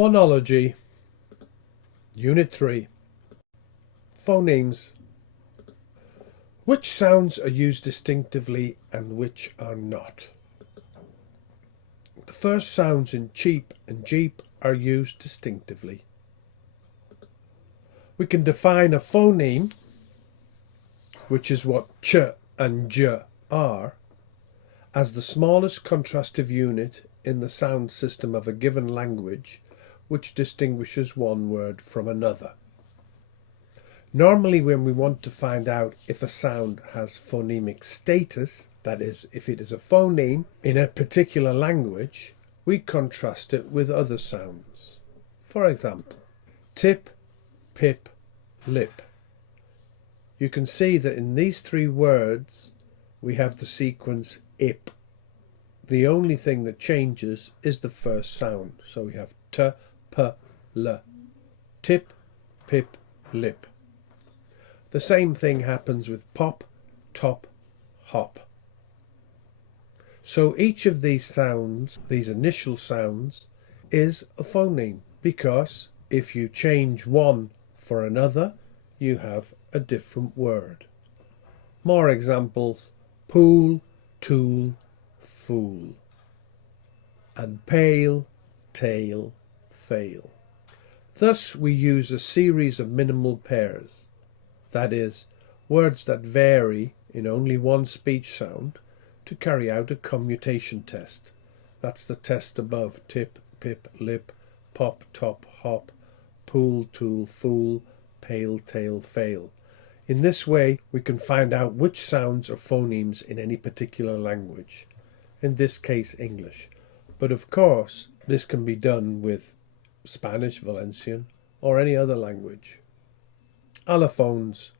Phonology, Unit 3, Phonemes. Which sounds are used distinctively and which are not? The first sounds in cheap and jeep are used distinctively. We can define a phoneme, which is what ch and j are, as the smallest contrastive unit in the sound system of a given language which distinguishes one word from another. Normally, when we want to find out if a sound has phonemic status, that is, if it is a phoneme in a particular language, we contrast it with other sounds. For example, tip, pip, lip. You can see that in these three words we have the sequence ip. The only thing that changes is the first sound. So we have t, p, l. Tip, pip, lip. The same thing happens with pop, top, hop. So each of these sounds, these initial sounds, is a phoneme, because if you change one for another, you have a different word. More examples: pool, tool, fool, and pale, tail, fail. Thus we use a series of minimal pairs, that is, words that vary in only one speech sound, to carry out a commutation test. That's the test above: tip, pip, lip, pop, top, hop, pool, tool, fool, pale, tail, fail. In this way we can find out which sounds are phonemes in any particular language, in this case English. But of course this can be done with Spanish, Valencian, or any other language. Allophones.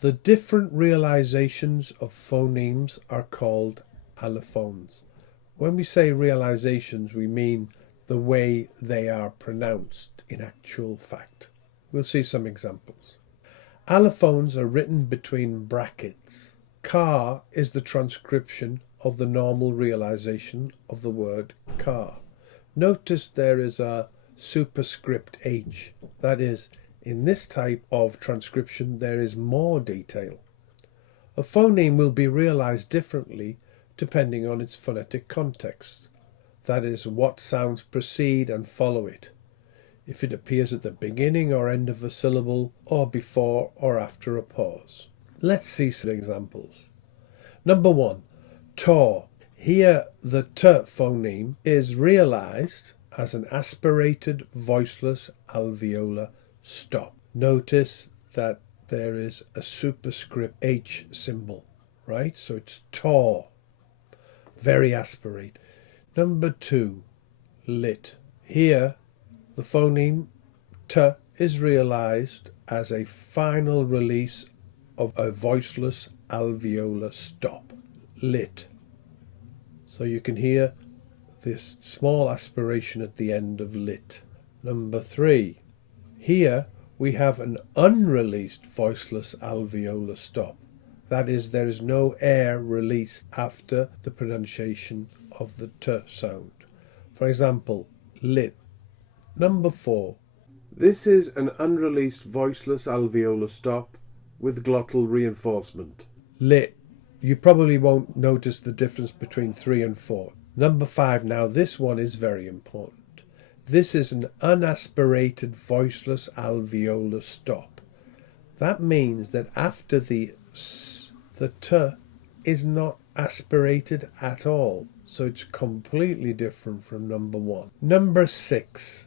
The different realizations of phonemes are called allophones. When we say realizations, we mean the way they are pronounced in actual fact. We'll see some examples. Allophones are written between brackets. Car is the transcription of the normal realization of the word car. Notice there is a superscript H. That is, in this type of transcription there is more detail. A phoneme will be realized differently depending on its phonetic context. That is, what sounds precede and follow it, if it appears at the beginning or end of a syllable, or before or after a pause. Let's see some examples. Number 1, taw. Here the t phoneme is realized as an aspirated voiceless alveolar stop. Notice that there is a superscript H symbol, right? So it's taw, very aspirate. Number 2, lit. Here the phoneme t is realized as a final release of a voiceless alveolar stop, lit. So you can hear this small aspiration at the end of lit. Number 3, here we have an unreleased voiceless alveolar stop. That is, there is no air released after the pronunciation of the t sound. For example, lit. Number 4, this is an unreleased voiceless alveolar stop with glottal reinforcement, lit. You probably won't notice the difference between 3 and 4. Number 5, now this one is very important. This is an unaspirated voiceless alveolar stop. That means that after the s, the t is not aspirated at all. So it's completely different from number 1. Number 6.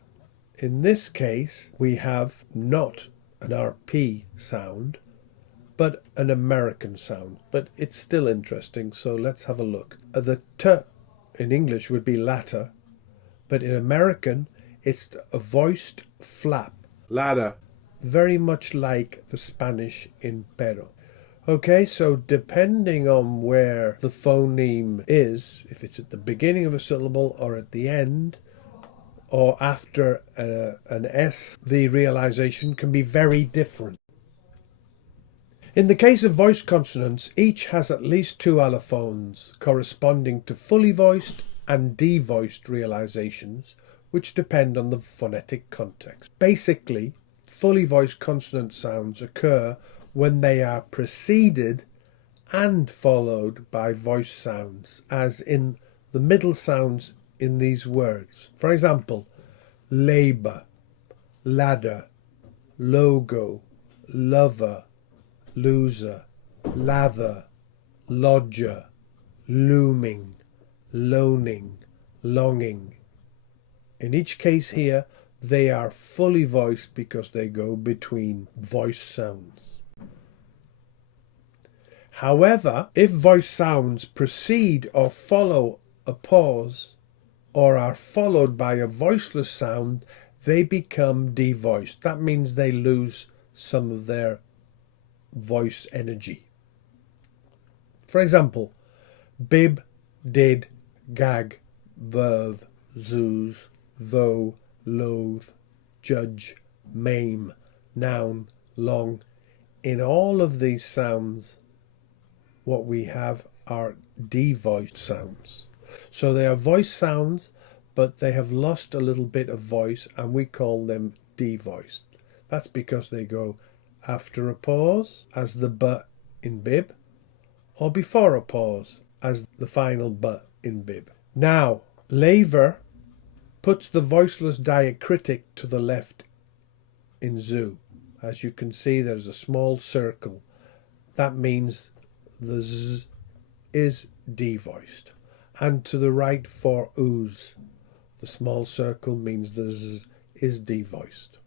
In this case, we have not an RP sound, but an American sound. But it's still interesting, so let's have a look. The t in English would be latter, but in American it's a voiced flap, ladder, very much like the Spanish in pero. Okay, so depending on where the phoneme is, if it's at the beginning of a syllable or at the end, or after an S, the realization can be very different. In the case of voiced consonants, each has at least 2 allophones corresponding to fully voiced and devoiced realizations, which depend on the phonetic context. Basically, fully voiced consonant sounds occur when they are preceded and followed by voiced sounds, as in the middle sounds in these words. For example, labour, ladder, logo, lover, loser, lather, lodger, looming, loaning, longing. In each case here, they are fully voiced because they go between voiced sounds. However, if voiced sounds precede or follow a pause, or are followed by a voiceless sound, they become devoiced. That means they lose some of their voice energy. For example, bib, did, gag, verve, zoos, though, loathe, judge, maim, noun, long. In all of these sounds, what we have are devoiced sounds. So they are voiced sounds, but they have lost a little bit of voice, and we call them devoiced. That's because they go after a pause, as the b in bib, or before a pause, as the final b in bib. Now, Laver puts the voiceless diacritic to the left in zoo. As you can see, there's a small circle. That means the z is devoiced. And to the right for ooze, the small circle means the z is devoiced.